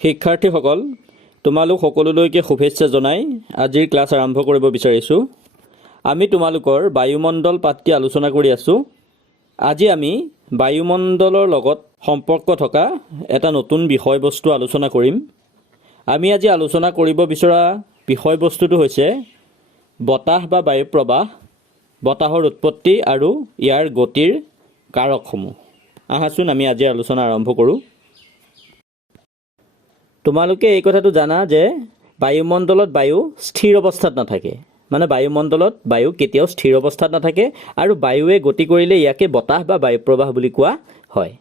শিক্ষাৰ্থীসকল, তোমালোক সকলোলৈকে শুভেচ্ছা জনাই আজিৰ ক্লাছ আৰম্ভ কৰিব বিচাৰিছোঁ। আমি তোমালোকৰ বায়ুমণ্ডল পাঠটি আলোচনা কৰি আছোঁ। আজি আমি বায়ুমণ্ডলৰ লগত সম্পৰ্ক থকা এটা নতুন বিষয়বস্তু আলোচনা কৰিম। আমি আজি আলোচনা কৰিব বিচৰা বিষয়বস্তুটো হৈছে বতাহ বা বায়ু প্ৰবাহ, বতাহৰ উৎপত্তি আৰু ইয়াৰ গতিৰ কাৰকসমূহ। আহাচোন আমি আজি আলোচনা আৰম্ভ কৰোঁ। তোমালোকে এই কথাটো জানা যে বায়ুমণ্ডলত বায়ু স্থিৰ অৱস্থাত নাথাকে। মানে বায়ুমণ্ডলত বায়ু কেতিয়াও স্থিৰ অৱস্থাত নাথাকে আৰু বায়ুৱে গতি কৰিলে ইয়াকে বতাহ বা বায়ু প্ৰবাহ বুলি কোৱা হয়।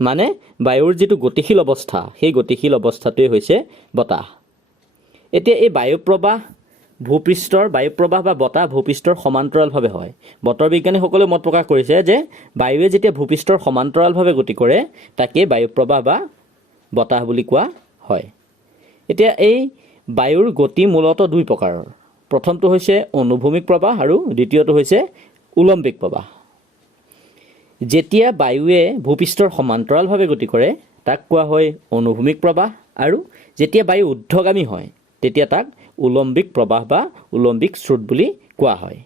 মানে বায়ুৰ যিটো গতিশীল অৱস্থা, সেই গতিশীল অৱস্থাটোৱে হৈছে বতাহ। এতিয়া এই বায়ু প্ৰবাহ বায়ু প্ৰবাহ বা বতাহ ভূপৃষ্ঠৰ সমান্তৰালভাৱে হয়। বতৰ বিজ্ঞানীসকলে মত প্ৰকাশ কৰিছে যে বায়ুৱে যেতিয়া ভূপৃষ্ঠৰ সমান্তৰালভাৱে গতি কৰে তাকে বায়ু প্ৰবাহ বা বতাহ বুলি কোৱা হয়। এতিয়া এই বায়ুৰ গতি মূলতঃ দুই প্ৰকাৰৰ। প্ৰথমটো হৈছে অনুভূমিক প্ৰবাহ আৰু দ্বিতীয়টো হৈছে উলম্বিক প্ৰবাহ। যেতিয়া বায়ুৱে ভূপৃষ্ঠৰ সমান্তৰালভাৱে গতি কৰে তাক কোৱা হয় অনুভূমিক প্ৰবাহ, আৰু যেতিয়া বায়ু ঊৰ্ধ্বগামী হয় তেতিয়া তাক উলম্বিক প্ৰবাহ বা উলম্বিক স্ৰোত বুলি কোৱা হয়।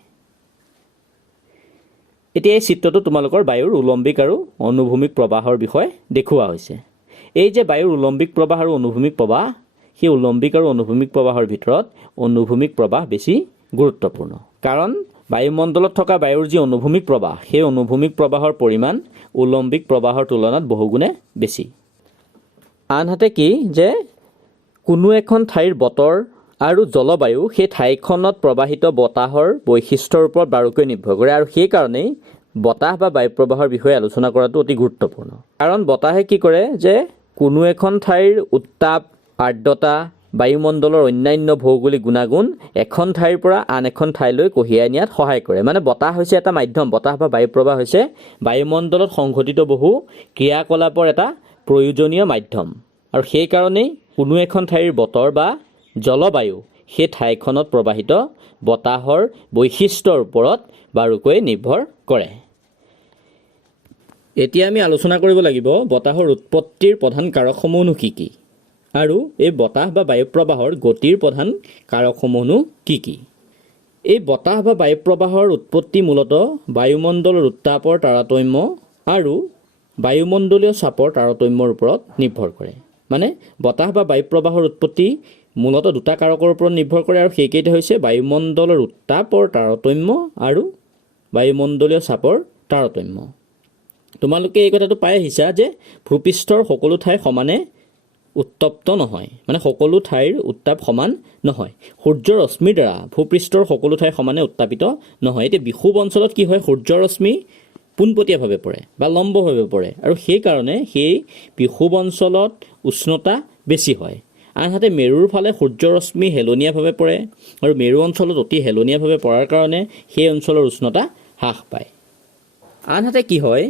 এতিয়া এই চিত্ৰটো তোমালোকৰ বায়ুৰ উলম্বিক আৰু অনুভূমিক প্ৰবাহৰ বিষয়ে দেখুওৱা হৈছে। এই যে বায়ুৰ উলম্বিক প্ৰবাহ আৰু অনুভূমিক প্ৰবাহ, সেই উলম্বিক আৰু অনুভূমিক প্ৰবাহৰ ভিতৰত অনুভূমিক প্ৰবাহ বেছি গুৰুত্বপূৰ্ণ। কাৰণ বায়ুমণ্ডলত থকা বায়ুৰ যি অনুভূমিক প্ৰবাহ, সেই অনুভূমিক প্ৰবাহৰ পৰিমাণ উলম্বিক প্ৰবাহৰ তুলনাত বহুগুণে বেছি। আনহাতে কি যে কোনো এখন ঠাইৰ বতৰ আৰু জলবায়ু সেই ঠাইখনত প্ৰবাহিত বতাহৰ বৈশিষ্ট্যৰ ওপৰত বাৰুকৈ নিৰ্ভৰ কৰে, আৰু সেইকাৰণেই বতাহ বা বায়ু প্ৰবাহৰ বিষয়ে আলোচনা কৰাটো অতি গুৰুত্বপূৰ্ণ। কাৰণ বতাহে কি কৰে যে কোনো এখন ঠাইৰ উত্তাপ, আৰ্দ্ৰতা, বায়ুমণ্ডলৰ অন্যান্য ভৌগোলিক গুণাগুণ এখন ঠাইৰ পৰা আন এখন ঠাইলৈ কঢ়িয়াই নিয়াত সহায় কৰে। মানে বতাহ হৈছে এটা মাধ্যম, বতাহ বা বায়ু প্ৰবাহ হৈছে বায়ুমণ্ডলত সংঘটিত বহু ক্ৰিয়াকলাপৰ এটা প্ৰয়োজনীয় মাধ্যম, আৰু সেইকাৰণেই কোনো এখন ঠাইৰ বতৰ বা জলবায়ু সেই ঠাইখনত প্ৰবাহিত বতাহৰ বৈশিষ্ট্যৰ ওপৰত বাৰুকৈ নিৰ্ভৰ কৰে। এতিয়া আমি আলোচনা কৰিব লাগিব বতাহৰ উৎপত্তিৰ প্ৰধান কাৰকসমূহনো কি কি, আৰু এই বতাহ বা বায়ু প্ৰবাহৰ গতিৰ প্ৰধান কাৰকসমূহনো কি কি। এই বতাহ বা বায়ু প্ৰবাহৰ উৎপত্তি মূলতঃ বায়ুমণ্ডলৰ উত্তাপৰ তাৰতম্য আৰু বায়ুমণ্ডলীয় চাপৰ তাৰতম্যৰ ওপৰত নিৰ্ভৰ কৰে। মানে বতাহ বা বায়ু প্ৰবাহৰ উৎপত্তি মূলতঃ দুটা কাৰকৰ ওপৰত নিৰ্ভৰ কৰে, আৰু সেইকেইটা হৈছে বায়ুমণ্ডলৰ উত্তাপৰ তাৰতম্য আৰু বায়ুমণ্ডলীয় চাপৰ তাৰতম্য। তোমালোকে এই কথাটো পাই আহিছা যে ভূপৃষ্ঠৰ সকলো ঠাই সমানে উত্তপ্ত নহয়, মানে সকলো ঠাইৰ উত্তাপ সমান নহয়। সূৰ্যৰ ৰশ্মিৰ দ্বাৰা ভূপৃষ্ঠৰ সকলো ঠাই সমানে উত্তাপিত নহয়। এতিয়া বিষুৱ অঞ্চলত কি হয়, সূৰ্যৰ ৰশ্মি পোনপটীয়াভাৱে পৰে বা লম্বভাৱে পৰে, আৰু সেইকাৰণে সেই বিষুৱ অঞ্চলত উষ্ণতা বেছি হয়। আনহাতে মেৰুৰ ফালে সূৰ্যৰ ৰশ্মি হেলনীয়াভাৱে পৰে, আৰু মেৰু অঞ্চলত অতি হেলনীয়াভাৱে পৰাৰ কাৰণে সেই অঞ্চলৰ উষ্ণতা হ্ৰাস পায়। আনহাতে কি হয়,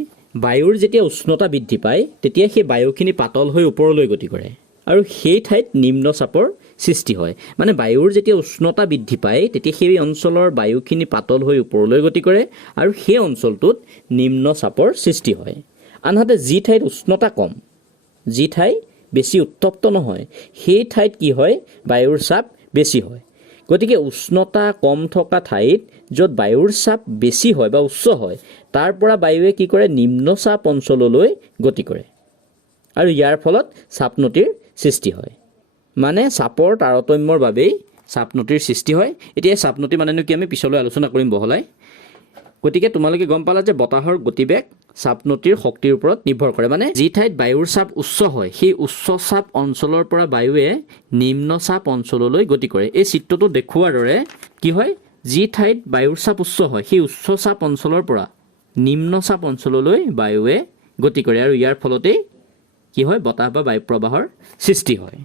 বায়ুৰ যেতিয়া উষ্ণতা বৃদ্ধি পায় তেতিয়া সেই বায়ুখিনি পাতল হৈ ওপৰলৈ গতি কৰে, আৰু সেই ঠাইত নিম্ন চাপৰ সৃষ্টি হয়। মানে বায়ুৰ যেতিয়া উষ্ণতা বৃদ্ধি পায় তেতিয়া সেই অঞ্চলৰ বায়ুখিনি পাতল হৈ ওপৰলৈ গতি কৰে, আৰু সেই অঞ্চলটোত নিম্ন চাপৰ সৃষ্টি হয়। আনহাতে যি ঠাইত উষ্ণতা কম, যি ঠাই বেছি উত্তপ্ত নহয়, সেই ঠাইত কি হয়, বায়ুৰ চাপ বেছি হয়। গতিকে উষ্ণতা কম থকা ঠাইত য'ত বায়ুৰ চাপ বেছি হয় বা উচ্চ হয়, তাৰ পৰা বায়ুৱে কি কৰে, নিম্ন চাপ অঞ্চললৈ গতি কৰে, আৰু ইয়াৰ ফলত চাপনতিৰ সৃষ্টি হয়। মানে চাপৰ তাৰতম্যৰ বাবেই চাপনতিৰ সৃষ্টি হয়। এতিয়া চাপনতি মানেনো কি আমি পিছলৈ আলোচনা কৰিম বহলাই। গতিকে তোমালোকে গম পালা যে বতাহৰ গতিবেগ চাপনতিৰ শক্তিৰ ওপৰত নিৰ্ভৰ কৰে। মানে যি ঠাইত বায়ুৰ চাপ উচ্চ হয় সেই উচ্চ চাপ অঞ্চলৰ পৰা বায়ুৱে নিম্ন চাপ অঞ্চললৈ গতি কৰে। এই চিত্ৰটো দেখুওৱাৰ দৰে কি হয়, যি ঠাইত বায়ুৰ চাপ উচ্চ হয় সেই উচ্চ চাপ অঞ্চলৰ পৰা নিম্ন চাপ অঞ্চললৈ বায়ুৱে গতি কৰে, আৰু ইয়াৰ ফলতেই কি হয়, বতাহ বা বায়ু প্ৰবাহৰ সৃষ্টি হয়।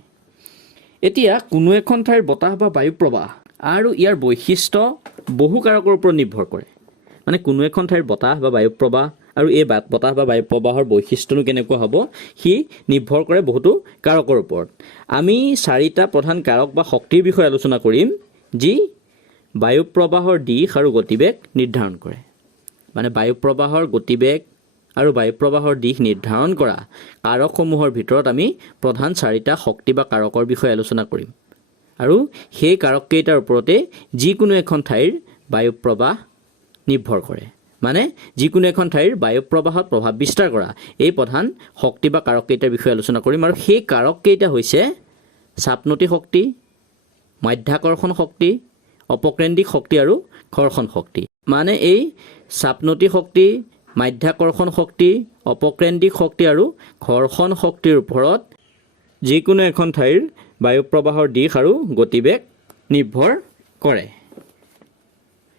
এতিয়া কোনো এখন ঠাইৰ বতাহ বা বায়ু প্ৰবাহ আৰু ইয়াৰ বৈশিষ্ট্য বহু কাৰকৰ ওপৰত নিৰ্ভৰ কৰে। মানে কোনো এখন ঠাইৰ বতাহ বা বায়ু প্ৰবাহ আৰু এই বতাহ বা বায়ু প্ৰবাহৰ বৈশিষ্ট্যনো কেনেকুৱা হ'ব, সি নিৰ্ভৰ কৰে বহুতো কাৰকৰ ওপৰত। আমি 4টা প্ৰধান কাৰক বা শক্তিৰ বিষয়ে আলোচনা কৰিম যি বায়ু প্ৰবাহৰ দিশ আৰু গতিবেগ নিৰ্ধাৰণ কৰে। মানে বায়ু প্ৰবাহৰ গতিবেগ আৰু বায়ু প্ৰবাহৰ দিশ নিৰ্ধাৰণ কৰা কাৰকসমূহৰ ভিতৰত আমি প্ৰধান 4টা শক্তি বা কাৰকৰ বিষয়ে আলোচনা কৰিম আৰু সেই কাৰককেইটাৰ ওপৰতে যিকোনো এখন ঠাইৰ বায়ু প্ৰবাহ নিৰ্ভৰ কৰে মানে যিকোনো এখন ঠাইৰ বায়ু প্ৰবাহত প্ৰভাৱ বিস্তাৰ কৰা এই প্ৰধান শক্তি বা কাৰককেইটাৰ বিষয়ে আলোচনা কৰিম আৰু সেই কাৰককেইটা হৈছে চাপনতি শক্তি মাধ্যাকৰ্ষণ শক্তি অপকেন্দ্ৰিক শক্তি আৰু ঘৰ্ষণ শক্তি মানে এই চাপনতি শক্তি মাধ্যাকৰ্ষণ শক্তি অপকেন্দ্ৰিক শক্তি আৰু ঘৰ্ষণ শক্তিৰ ওপৰত যিকোনো এখন ঠাইৰ বায়ু প্ৰবাহৰ দিশ আৰু গতিবেগ নিৰ্ভৰ কৰে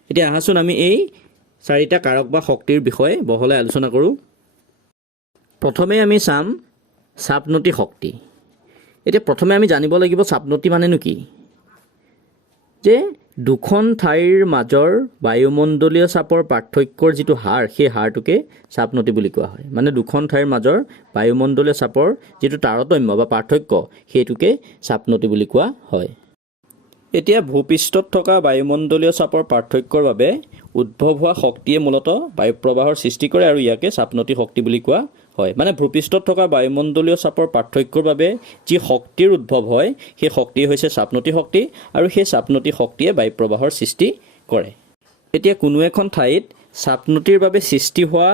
এতিয়া আহাচোন আমি এই 4টা কাৰক বা শক্তিৰ বিষয়ে বহলাই আলোচনা কৰোঁ প্ৰথমে আমি চাম চাপনতি শক্তি এতিয়া প্ৰথমে আমি জানিব লাগিব চাপনতি মানেনো কি যে দুখন ঠাইৰ মাজৰ বায়ুমণ্ডলীয় চাপৰ পাৰ্থক্যৰ যিটো হাৰ সেই হাৰটোকে চাপনতি বুলি কোৱা হয় মানে দুখন ঠাইৰ মাজৰ বায়ুমণ্ডলীয় চাপৰ যিটো তাৰতম্য বা পাৰ্থক্য সেইটোকে চাপনতি বুলি কোৱা হয় এতিয়া ভূপৃষ্ঠত থকা বায়ুমণ্ডলীয় চাপৰ পাৰ্থক্যৰ বাবে উদ্ভৱ হোৱা শক্তিয়ে মূলতঃ বায়ু প্ৰবাহৰ সৃষ্টি কৰে আৰু ইয়াকে চাপনতি শক্তি বুলি কোৱা হয় মানে ভূপৃষ্ঠত থকা বায়ুমণ্ডলীয় চাপৰ পাৰ্থক্যৰ বাবে যি শক্তিৰ উদ্ভৱ হয় সেই শক্তি হৈছে চাপনতি শক্তি আৰু সেই চাপনতি শক্তিয়ে বায়ু প্ৰবাহৰ সৃষ্টি কৰে এতিয়া কোনো এখন ঠাইত চাপনতিৰ বাবে সৃষ্টি হোৱা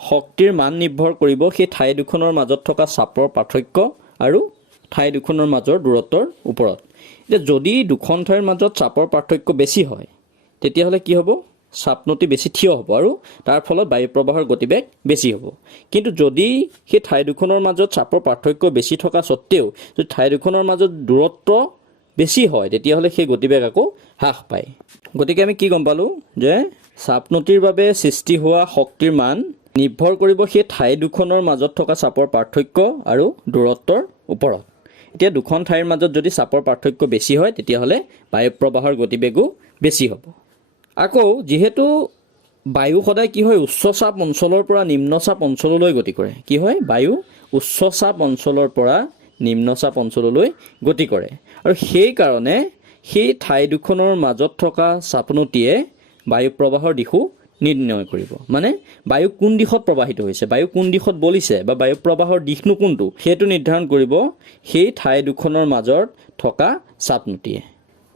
শক্তিৰ মান নিৰ্ভৰ কৰিব সেই ঠাই দুখনৰ মাজত থকা চাপৰ পাৰ্থক্য আৰু ঠাই দুখনৰ মাজৰ দূৰত্বৰ ওপৰত এতিয়া যদি দুখন ঠাইৰ মাজত চাপৰ পাৰ্থক্য বেছি হয় তেতিয়াহ'লে কি হ'ব চাপনতি বেছি থিয় হ'ব আৰু তাৰ ফলত বায়ু প্ৰবাহৰ গতিবেগ বেছি হ'ব কিন্তু যদি সেই ঠাই দুখনৰ মাজত চাপৰ পাৰ্থক্য বেছি থকা সত্ত্বেও যদি ঠাই দুখনৰ মাজত দূৰত্ব বেছি হয় তেতিয়াহ'লে সেই গতিবেগ আকৌ হ্ৰাস পায় গতিকে আমি কি গম পালোঁ যে চাপনতিৰ বাবে সৃষ্টি হোৱা শক্তিৰ মান নিৰ্ভৰ কৰিব সেই ঠাই দুখনৰ মাজত থকা চাপৰ পাৰ্থক্য আৰু দূৰত্বৰ ওপৰত এতিয়া দুখন ঠাইৰ মাজত যদি চাপৰ পাৰ্থক্য বেছি হয় তেতিয়াহ'লে বায়ু প্ৰবাহৰ গতিবেগো বেছি হ'ব আকৌ যিহেতু বায়ু সদায় কি হয় উচ্চ চাপ অঞ্চলৰ পৰা নিম্ন চাপ অঞ্চললৈ গতি কৰে কি হয় বায়ু উচ্চ চাপ অঞ্চলৰ পৰা নিম্ন চাপ অঞ্চললৈ গতি কৰে আৰু সেই কাৰণে সেই ঠাই দুখনৰ মাজত থকা চাপনতিয়ে বায়ু প্ৰবাহৰ দিশো নিৰ্ণয় কৰিব মানে বায়ু কোন দিশত প্ৰবাহিত হৈছে বায়ু কোন দিশত বলিছে বা বায়ু প্ৰবাহৰ দিশনো কোনটো সেইটো নিৰ্ধাৰণ কৰিব সেই ঠাই দুখনৰ মাজত থকা চাপনতিয়ে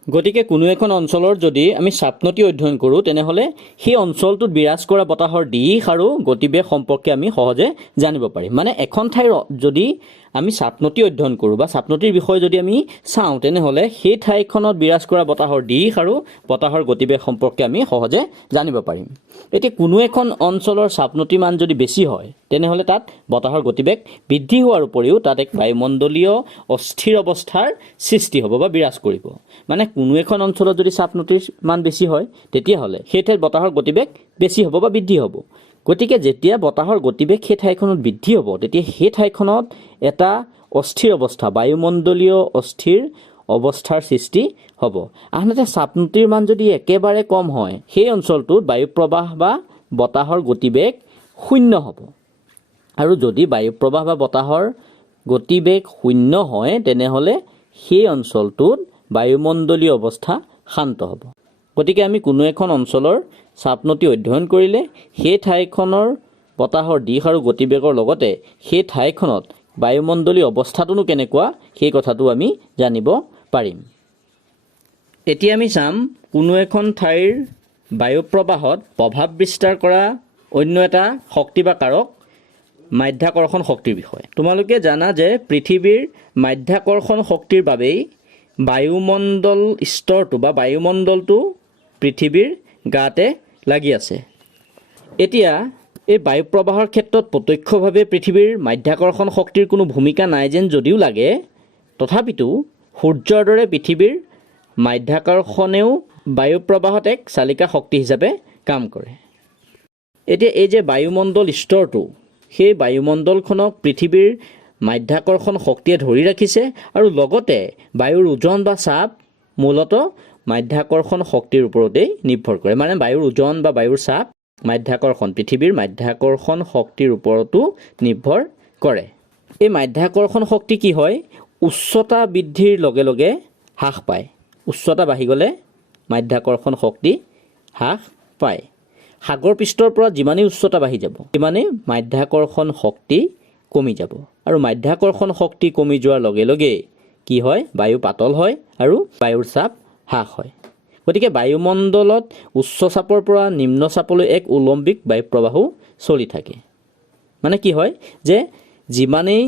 গতিকে কোনো এখন অঞ্চলৰ যদি আমি চাপনতি অধ্যয়ন কৰোঁ তেনেহ'লে সেই অঞ্চলটোত বিৰাজ কৰা বতাহৰ দিশ আৰু গতিবেগ সম্পৰ্কে আমি সহজে জানিব পাৰিম মানে এখন ঠাইৰ যদি আমি চাপনতি অধ্যয়ন কৰোঁ বা চাপনতিৰ বিষয়ে যদি আমি চাওঁ তেনেহ'লে সেই ঠাইখনত বিৰাজ কৰা বতাহৰ দিশ আৰু বতাহৰ গতিবেগ সম্পৰ্কে আমি সহজে জানিব পাৰিম এতিয়া কোনো এখন অঞ্চলৰ চাপনতি মান যদি বেছি হয় তেনেহ'লে তাত বতাহৰ গতিবেগ বৃদ্ধি হোৱাৰ উপৰিও তাত এক বায়ুমণ্ডলীয় অস্থিৰ অৱস্থাৰ সৃষ্টি হ'ব বা বিৰাজ কৰিব মানে কোনো এখন অঞ্চলত যদি চাপনতিৰ মান বেছি হয় তেতিয়াহ'লে সেই ঠাইত বতাহৰ গতিবেগ বেছি হ'ব বা বৃদ্ধি হ'ব গতিকে যেতিয়া বতাহৰ গতিবেগ সেই ঠাইখনত বৃদ্ধি হ'ব তেতিয়া সেই ঠাইখনত এটা অস্থিৰ অৱস্থা বায়ুমণ্ডলীয় অস্থিৰ অৱস্থাৰ সৃষ্টি হ'ব আনহাতে চাপনতিৰ মান যদি একেবাৰে কম হয় সেই অঞ্চলটোত বায়ু প্ৰবাহ বা বতাহৰ গতিবেগ শূন্য হ'ব আৰু যদি বায়ু প্ৰবাহ বা বতাহৰ গতিবেগ শূন্য হয় তেনেহ'লে সেই অঞ্চলটোত বায়ুমণ্ডলীয় অৱস্থা শান্ত হ'ব গতিকে আমি কোনো এখন অঞ্চলৰ চাপনতি অধ্যয়ন কৰিলে সেই ঠাইখনৰ বতাহৰ দিশ আৰু গতিবেগৰ লগতে সেই ঠাইখনত বায়ুমণ্ডলীয় অৱস্থাটোনো কেনেকুৱা সেই কথাটো আমি জানিব পাৰিম এতিয়া আমি চাম কোনো এখন ঠাইৰ বায়ু প্ৰবাহত প্ৰভাৱ বিস্তাৰ কৰা অন্য এটা শক্তি বা কাৰক মাধ্যাকৰ্ষণ শক্তিৰ বিষয়ে তোমালোকে জানা যে পৃথিৱীৰ মাধ্যাকৰ্ষণ শক্তিৰ বাবেই বায়ুমণ্ডল স্তৰটো বা বায়ুমণ্ডলটো পৃথিৱীৰ গাতে লাগি আছে এতিয়া এই বায়ু প্ৰবাহৰ ক্ষেত্ৰত প্ৰত্যক্ষভাৱে পৃথিৱীৰ মাধ্যাকৰ্ষণ শক্তিৰ কোনো ভূমিকা নাই যেন যদিও লাগে তথাপিতো সূৰ্যৰ দৰে পৃথিৱীৰ মাধ্যাকৰ্ষণেও বায়ু প্ৰবাহত এক চালিকা শক্তি হিচাপে কাম কৰে এতিয়া এই যে বায়ুমণ্ডল স্তৰটো সেই বায়ুমণ্ডলখনক পৃথিৱীৰ মাধ্যাকৰ্ষণ শক্তিয়ে ধৰি ৰাখিছে আৰু লগতে বায়ুৰ ওজন বা চাপ মূলতঃ মাধ্যাকৰ্ষণ শক্তিৰ ওপৰতেই নিৰ্ভৰ কৰে মানে বায়ুৰ ওজন বা বায়ুৰ চাপ মাধ্যাকৰ্ষণ পৃথিৱীৰ মাধ্যাকৰ্ষণ শক্তিৰ ওপৰতো নিৰ্ভৰ কৰে এই মাধ্যাকৰ্ষণ শক্তি কি হয় উচ্চতা বৃদ্ধিৰ লগে লগে হ্ৰাস পায় উচ্চতা বাঢ়ি গ'লে মাধ্যাকৰ্ষণ শক্তি হ্ৰাস পায় সাগৰ পৃষ্ঠৰ পৰা যিমানেই উচ্চতা বাঢ়ি যাব সিমানেই মাধ্যাকৰ্ষণ শক্তি কমি যাব আৰু মাধ্যাকৰ্ষণ শক্তি কমি যোৱাৰ লগে লগে কি হয় বায়ু পাতল হয় আৰু বায়ুৰ চাপ হ্ৰাস হয় গতিকে বায়ুমণ্ডলত উচ্চ চাপৰ পৰা নিম্ন চাপলৈ এক উলম্বিক বায়ু প্ৰবাহো চলি থাকে মানে কি হয় যে যিমানেই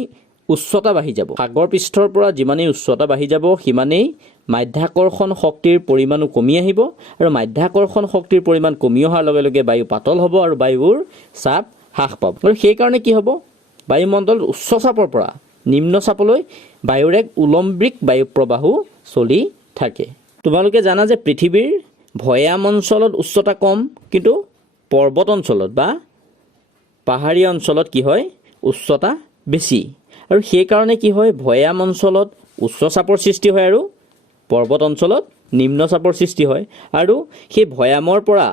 উচ্চতা বাঢ়ি যাব সাগৰ পৃষ্ঠৰ পৰা যিমানেই উচ্চতা বাঢ়ি যাব সিমানেই মাধ্যাকৰ্ষণ শক্তিৰ পৰিমাণো কমি আহিব আৰু মাধ্যাকৰ্ষণ শক্তিৰ পৰিমাণ কমি অহাৰ লগে লগে বায়ু পাতল হ'ব আৰু বায়ুৰ চাপ হ্ৰাস পাব আৰু সেইকাৰণে কি হ'ব বায়ুমণ্ডলত উচ্চ চাপৰ পৰা নিম্ন চাপলৈ বায়ুৰ এক উলম্বিক বায়ু প্ৰবাহো চলি থাকে তোমালোকে জানা যে পৃথিৱীৰ ভৈয়াম অঞ্চলত উচ্চতা কম কিন্তু পৰ্বত অঞ্চলত বা পাহাৰীয়া অঞ্চলত কি হয় উচ্চতা বেছি আৰু সেইকাৰণে কি হয় ভৈয়াম অঞ্চলত উচ্চ চাপৰ সৃষ্টি হয় আৰু পৰ্বত অঞ্চলত নিম্ন চাপৰ সৃষ্টি হয় আৰু সেই ভৈয়ামৰ পৰা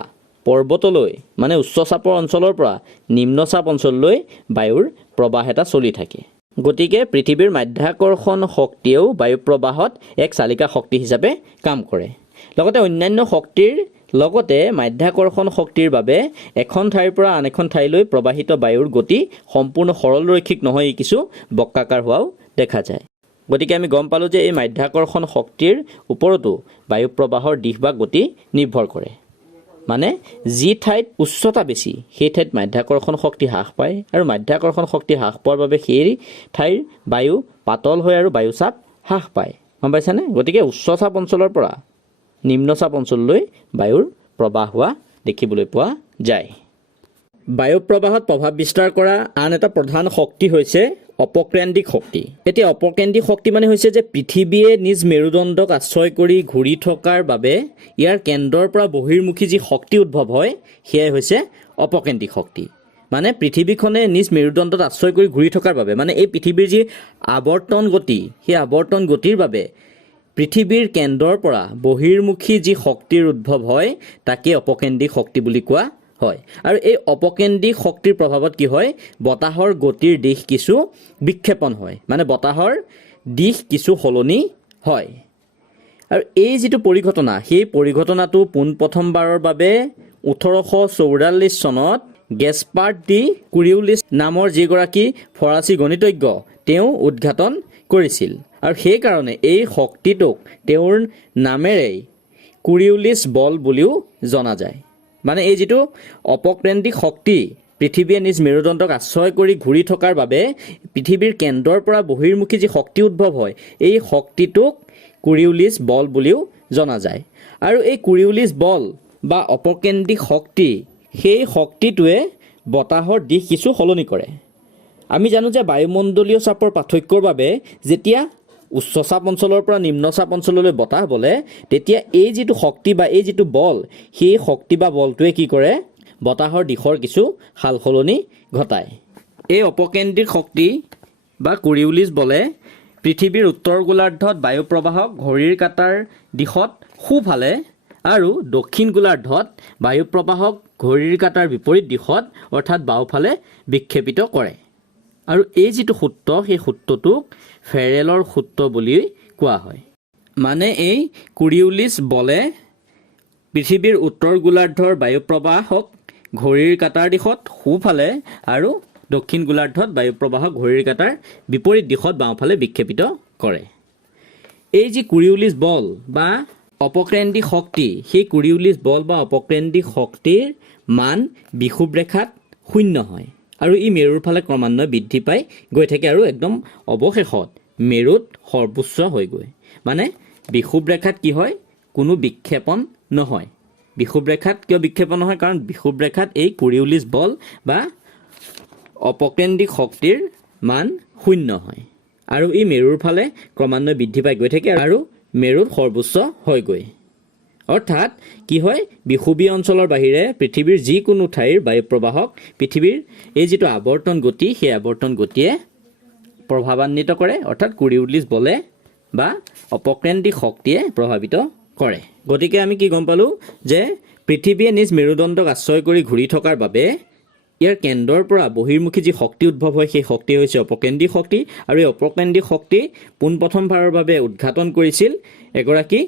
পৰ্বতলৈ মানে উচ্চ চাপৰ অঞ্চলৰ পৰা নিম্ন চাপ অঞ্চললৈ বায়ুৰ প্ৰবাহ এটা চলি থাকে গতিকে পৃথিৱীৰ মাধ্যাকৰ্ষণ শক্তিয়েও বায়ু প্ৰবাহত এক চালিকা শক্তি হিচাপে কাম কৰে লগতে অন্যান্য শক্তিৰ লগতে মাধ্যাকৰ্ষণ শক্তিৰ বাবে এখন ঠাইৰ পৰা আন এখন ঠাইলৈ প্ৰবাহিত বায়ুৰ গতি সম্পূৰ্ণ সৰল ৰৈখিক নহয় কিছু বক্ৰাকাৰ হোৱাও দেখা যায় গতিকে আমি গম পালোঁ যে এই মাধ্যাকৰ্ষণ শক্তিৰ ওপৰতো বায়ু প্ৰবাহৰ দিশ বা গতি নিৰ্ভৰ কৰে মানে যি ঠাইত উচ্চতা বেছি সেই ঠাইত মাধ্যাকৰ্ষণ শক্তি হ্ৰাস পায় আৰু মাধ্যাকৰ্ষণ শক্তি হ্ৰাস পোৱাৰ বাবে সেই ঠাইৰ বায়ু পাতল হয় আৰু বায়ু চাপ হ্ৰাস পায় গম পাইছানে গতিকে উচ্চ চাপ অঞ্চলৰ পৰা নিম্ন চাপ অঞ্চললৈ বায়ুৰ প্ৰবাহ হোৱা দেখিবলৈ পোৱা যায় বায়ু প্ৰবাহত প্ৰভাৱ বিস্তাৰ কৰা আন এটা প্ৰধান শক্তি হৈছে অপকেন্দ্ৰিক শক্তি এতিয়া অপকেন্দ্ৰিক শক্তি মানে হৈছে যে পৃথিৱীয়ে নিজ মেৰুদণ্ডক আশ্ৰয় কৰি ঘূৰি থকাৰ বাবে ইয়াৰ কেন্দ্ৰৰ পৰা বহিৰ্মুখী যি শক্তি উদ্ভৱ হয় সেয়াই হৈছে অপকেন্দ্ৰিক শক্তি মানে পৃথিৱীখনে নিজ মেৰুদণ্ডত আশ্ৰয় কৰি ঘূৰি থকাৰ বাবে মানে এই পৃথিৱীৰ যি আৱৰ্তন গতি সেই আৱৰ্তন গতিৰ বাবে পৃথিৱীৰ কেন্দ্ৰৰ পৰা বহিৰ্মুখী যি শক্তিৰ উদ্ভৱ হয় তাকে অপকেন্দ্ৰিক শক্তি বুলি কোৱা হয় আৰু এই অপকেন্দ্ৰিক শক্তিৰ প্ৰভাৱত কি হয় বতাহৰ গতিৰ দিশ কিছু বিক্ষেপণ হয় মানে বতাহৰ দিশ কিছু সলনি হয় আৰু এই যিটো পৰিঘটনা সেই পৰিঘটনাটো পোনপ্ৰথমবাৰৰ বাবে 1844 চনত গেস্পাৰ্ড ডি কুৰিওলিছ নামৰ যিগৰাকী ফৰাচী গণিতজ্ঞ তেওঁ উদ্ঘাটন কৰিছিল আৰু সেইকাৰণে এই শক্তিটোক তেওঁৰ নামেৰেই কুৰিওলিছ বল বুলিও জনা যায় মানে এই যিটো অপকেন্দ্ৰিক শক্তি পৃথিৱীয়ে নিজ মেৰুদণ্ডক আশ্ৰয় কৰি ঘূৰি থকাৰ বাবে পৃথিৱীৰ কেন্দ্ৰৰ পৰা বহিৰ্মুখী যি শক্তি উদ্ভৱ হয় এই শক্তিটোক কুৰিওলিছ বল বুলিও জনা যায় আৰু এই কুৰিওলিছ বল বা অপকেন্দ্ৰিক শক্তি সেই শক্তিটোৱে বতাহৰ দিশ কিছু সলনি কৰে আমি জানো যে বায়ুমণ্ডলীয় চাপৰ পাৰ্থক্যৰ বাবে যেতিয়া উচ্চ চাপ অঞ্চলৰ পৰা নিম্ন চাপ অঞ্চললৈ বতাহ বলে তেতিয়া এই যিটো শক্তি বা এই যিটো বল সেই শক্তি বা বলটোৱে কি কৰে বতাহৰ দিশৰ কিছু সালসলনি ঘটায় এই অপকেন্দ্ৰিক শক্তি বা কুৰিওলিছ বলে পৃথিৱীৰ উত্তৰ গোলাৰ্ধত বায়ু প্ৰবাহক ঘড়ীৰ কাঁটাৰ দিশত সোঁফালে আৰু দক্ষিণ গোলাৰ্ধত বায়ু প্ৰবাহক ঘড়ীৰ কাঁটাৰ বিপৰীত দিশত অৰ্থাৎ বাওঁফালে বিক্ষেপিত কৰে আৰু এই যিটো সূত্ৰ সেই সূত্ৰটোক ফেৰেলৰ সূত্ৰ বুলি কোৱা হয় মানে এই কুৰিওলিছ বলে পৃথিৱীৰ উত্তৰ গোলাৰ্ধৰ বায়ু প্ৰবাহক ঘড়ীৰ কাঁটাৰ দিশত সোঁফালে আৰু দক্ষিণ গোলাৰ্ধত বায়ু প্ৰবাহক ঘড়ীৰ কাঁটাৰ বিপৰীত দিশত বাওঁফালে বিক্ষেপিত কৰে এই যি কুৰিওলিছ বল বা অপকেন্দ্ৰিক শক্তি সেই কুৰিওলিছ বল বা অপকেন্দ্ৰিক শক্তিৰ মান বিষুৱ ৰেখাত শূন্য হয় আৰু ই মেৰুৰ ফালে ক্ৰমান্বয়ে বৃদ্ধি পাই গৈ থাকে আৰু একদম অৱশেষত মেৰুত সৰ্বোচ্চ হৈ গৈ মানে বিষুৱ ৰেখাত কি হয় কোনো বিক্ষেপণ নহয় বিষুৱ ৰেখাত কিয় বিক্ষেপণ নহয় কাৰণ বিষুৱ ৰেখাত এই কুৰিওলিছ বল বা অপকেন্দ্ৰিক শক্তিৰ মান শূন্য হয় আৰু ই মেৰুৰ ফালে ক্ৰমান্বয়ে বৃদ্ধি পাই গৈ থাকে আৰু মেৰুত সৰ্বোচ্চ হৈ গৈ অৰ্থাৎ কি হয় বিষুৱীয় অঞ্চলৰ বাহিৰে পৃথিৱীৰ যিকোনো ঠাইৰ বায়ু প্ৰবাহক পৃথিৱীৰ এই যিটো আৱৰ্তন গতি সেই আৱৰ্তন গতিয়ে প্ৰভাৱান্বিত কৰে অৰ্থাৎ কুৰিওলিছ বলে বা অপকেন্দ্ৰিক শক্তিয়ে প্ৰভাৱিত কৰে গতিকে আমি কি গম পালোঁ যে পৃথিৱীয়ে নিজ মেৰুদণ্ডক আশ্ৰয় কৰি ঘূৰি থকাৰ বাবে ইয়াৰ কেন্দ্ৰৰ পৰা বহিৰ্মুখী যি শক্তি উদ্ভৱ হয় সেই শক্তি হৈছে অপকেন্দ্ৰিক শক্তি আৰু এই অপকেন্দ্ৰিক শক্তি পোনপ্ৰথমবাৰৰ বাবে উদ্ঘাটন কৰিছিল এগৰাকী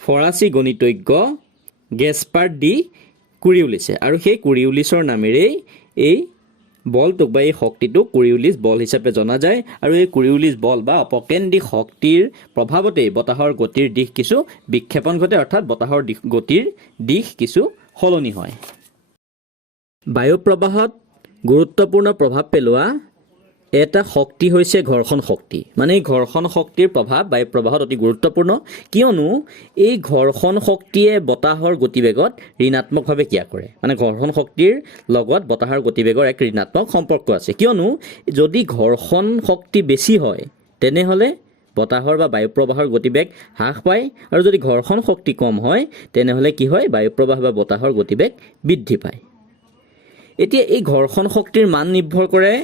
ফৰাচী গণিতজ্ঞ গেস্পাৰ্ড ডি কুৰিউলিছে আৰু সেই কুৰিউলিছৰ নামেৰেই এই বলটোক বা এই শক্তিটোক কুৰিউলিছ বল হিচাপে জনা যায় আৰু এই কুৰিউলিছ বল বা অপকেন্দ্ৰিক শক্তিৰ প্ৰভাৱতেই বতাহৰ গতিৰ দিশ কিছু বিক্ষেপণ ঘটে, অৰ্থাৎ বতাহৰ গতিৰ দিশ কিছু সলনি হয়। বায়ু প্ৰবাহত গুৰুত্বপূৰ্ণ প্ৰভাৱ পেলোৱা এটা শক্তি হৈছে ঘৰ্ষণ শক্তি। মানে এই ঘৰ্ষণ শক্তিৰ প্ৰভাৱ বায়ু প্ৰবাহত অতি গুৰুত্বপূৰ্ণ, কিয়নো এই ঘৰ্ষণ শক্তিয়ে বতাহৰ গতিবেগত ঋণাত্মকভাৱে ক্ৰিয়া কৰে। মানে ঘৰ্ষণ শক্তিৰ লগত বতাহৰ গতিবেগৰ এক ঋণাত্মক সম্পৰ্ক আছে, কিয়নো যদি ঘৰ্ষণ শক্তি বেছি হয় তেনেহ'লে বতাহৰ বা বায়ু প্ৰবাহৰ গতিবেগ হ্ৰাস পায়, আৰু যদি ঘৰ্ষণ শক্তি কম হয় তেনেহ'লে কি হয়, বায়ু প্ৰবাহ বা বতাহৰ গতিবেগ বৃদ্ধি পায়। এতিয়া এই ঘৰ্ষণ শক্তিৰ মান নিৰ্ভৰ কৰে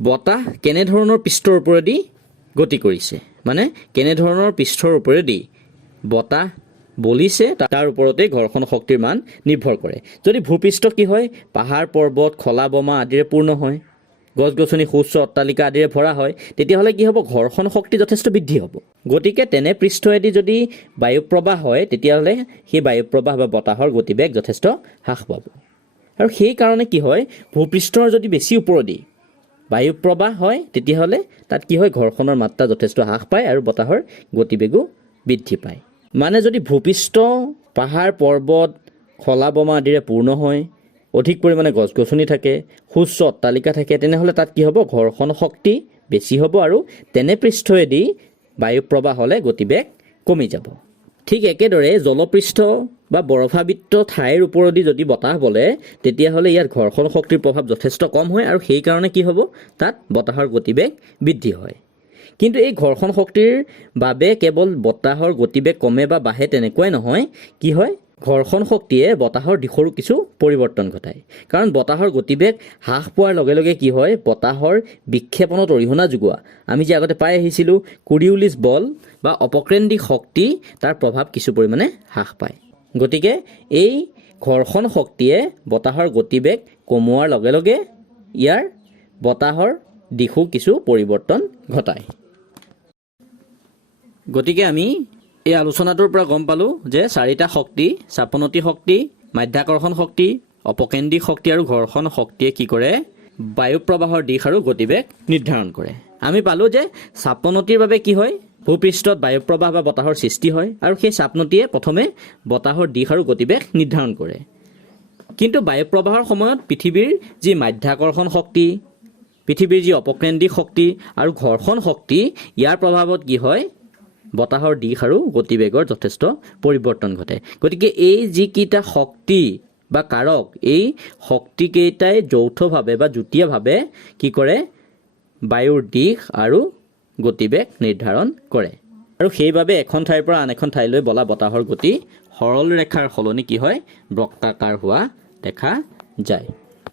বতাহ কেনেধৰণৰ পৃষ্ঠৰ ওপৰেদি গতি কৰিছে, মানে কেনেধৰণৰ পৃষ্ঠৰ ওপৰেদি বতাহ বলিছে তাৰ ওপৰতে ঘৰ্ষণ শক্তিৰ মান নিৰ্ভৰ কৰে। যদি ভূপৃষ্ঠ কি হয়, পাহাৰ পৰ্বত খলা বমা আদিৰে পূৰ্ণ হয়, গছ গছনি সুউচ্চ অট্টালিকা আদিৰে ভৰা হয়, তেতিয়াহ'লে কি হ'ব, ঘৰ্ষণ শক্তি যথেষ্ট বৃদ্ধি হ'ব। গতিকে তেনে পৃষ্ঠেদি যদি বায়ু প্ৰবাহ হয় তেতিয়াহ'লে সেই বায়ু প্ৰবাহ বা বতাহৰ গতিবেগ যথেষ্ট হ্ৰাস পাব। আৰু সেইকাৰণে কি হয়, ভূপৃষ্ঠৰ যদি বেছি ওপৰেদি বায়ু প্ৰবাহ হয় তেতিয়াহ'লে তাত কি হয়, ঘৰ্ষণৰ মাত্ৰা যথেষ্ট হ্ৰাস পায় আৰু বতাহৰ গতিবেগো বৃদ্ধি পায়। মানে যদি ভূপৃষ্ঠ পাহাৰ পৰ্বত খলা বমা আদিৰে পূৰ্ণ হয়, অধিক পৰিমাণে গছ গছনি থাকে, সুউচ্চ অট্টালিকা থাকে, তেনেহ'লে তাত কি হ'ব, ঘৰ্ষণ শক্তি বেছি হ'ব আৰু তেনে পৃষ্ঠেদি বায়ু প্ৰবাহ হ'লে গতিবেগ কমি যাব। ঠিক একেদৰে জলপৃষ্ঠ বা বৰফাবৃত ঠাইৰ ওপৰেদি যদি বতাহ বলে তেতিয়াহ'লে ইয়াত ঘৰ্ষণ শক্তিৰ প্ৰভাৱ যথেষ্ট কম হয় আৰু সেইকাৰণে কি হ'ব, তাত বতাহৰ গতিবেগ বৃদ্ধি হয়। কিন্তু এই ঘৰ্ষণ শক্তিৰ বাবে কেৱল বতাহৰ গতিবেগ কমে বা বাঢ়ে তেনেকুৱাই নহয়, কি হয়, ঘৰ্ষণ শক্তিয়ে বতাহৰ দিশৰো কিছু পৰিৱৰ্তন ঘটায়। কাৰণ বতাহৰ গতিবেগ হ্ৰাস পোৱাৰ লগে লগে কি হয়, বতাহৰ বিক্ষেপণত অৰিহণা যোগোৱা আমি যে আগতে পাই আহিছিলোঁ কুৰিউলিছ বল বা অপকেন্দ্ৰিক শক্তি, তাৰ প্ৰভাৱ কিছু পৰিমাণে হ্ৰাস পায়। গতিকে এই ঘৰ্ষণ শক্তিয়ে বতাহৰ গতিবেগ কমোৱাৰ লগে লগে ইয়াৰ বতাহৰ দিশো কিছু পৰিৱৰ্তন ঘটায়। গতিকে আমি এই আলোচনাটোৰ পৰা গম পালোঁ যে চাৰিটা শক্তি, চাপনতি শক্তি, মাধ্যাকৰ্ষণ শক্তি, অপকেন্দ্ৰিক শক্তি আৰু ঘৰ্ষণ শক্তিয়ে কি কৰে, বায়ু প্ৰবাহৰ দিশ আৰু গতিবেগ নিৰ্ধাৰণ কৰে। আমি পালোঁ যে চাপনতিৰ বাবে কি হয়, ভূপৃষ্ঠত বায়ু প্ৰবাহ বা বতাহৰ সৃষ্টি হয় আৰু সেই চাপনতিয়ে প্ৰথমে বতাহৰ দিশ আৰু গতিবেগ নিৰ্ধাৰণ কৰে। কিন্তু বায়ু প্ৰবাহৰ সময়ত পৃথিৱীৰ যি মাধ্যাকৰ্ষণ শক্তি, পৃথিৱীৰ যি অপকেন্দ্ৰিক শক্তি আৰু ঘৰ্ষণ শক্তি, ইয়াৰ প্ৰভাৱত কি হয়, বতাহৰ দিশ আৰু গতিবেগৰ যথেষ্ট পৰিৱৰ্তন ঘটে। গতিকে এই যিকেইটা শক্তি বা কাৰক, এই শক্তিকেইটাই যৌথভাৱে বা যুটীয়াভাৱে কি কৰে, বায়ুৰ দিশ আৰু গতিবেগ নিৰ্ধাৰণ কৰে। আৰু সেইবাবে এখন ঠাইৰ পৰা আন এখন ঠাইলৈ বলা বতাহৰ গতি সৰল ৰেখাৰ সলনি কি হয়, বক্ৰাকাৰ হোৱা দেখা যায়।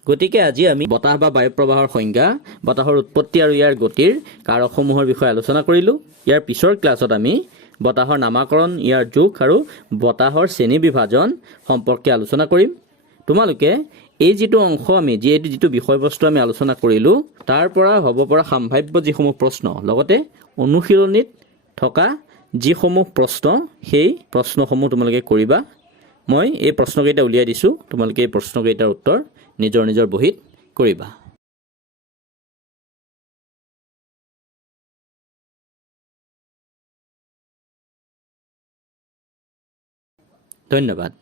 গতিকে আজি আমি বতাহ বা বায়ু প্ৰবাহৰ সংজ্ঞা, বতাহৰ উৎপত্তি আৰু ইয়াৰ গতিৰ কাৰকসমূহৰ বিষয়ে আলোচনা কৰিলোঁ। ইয়াৰ পিছৰ ক্লাছত আমি বতাহৰ নামাকৰণ, ইয়াৰ জোখ আৰু বতাহৰ শ্ৰেণী বিভাজন সম্পৰ্কে আলোচনা কৰিম। তোমালোকে এই যিটো অংশ আমি যিটো বিষয়বস্তু আমি আলোচনা কৰিলোঁ তাৰ পৰা হ'ব পৰা সাম্ভাব্য যিসমূহ প্ৰশ্ন, লগতে অনুশীলনীত থকা যিসমূহ প্ৰশ্ন, সেই প্ৰশ্নসমূহ তোমালোকে কৰিবা। মই এই প্ৰশ্নকেইটা উলিয়াই দিছোঁ, তোমালোকে এই প্ৰশ্নকেইটাৰ উত্তৰ নিজৰ নিজৰ বহীত কৰিবা। ধন্যবাদ।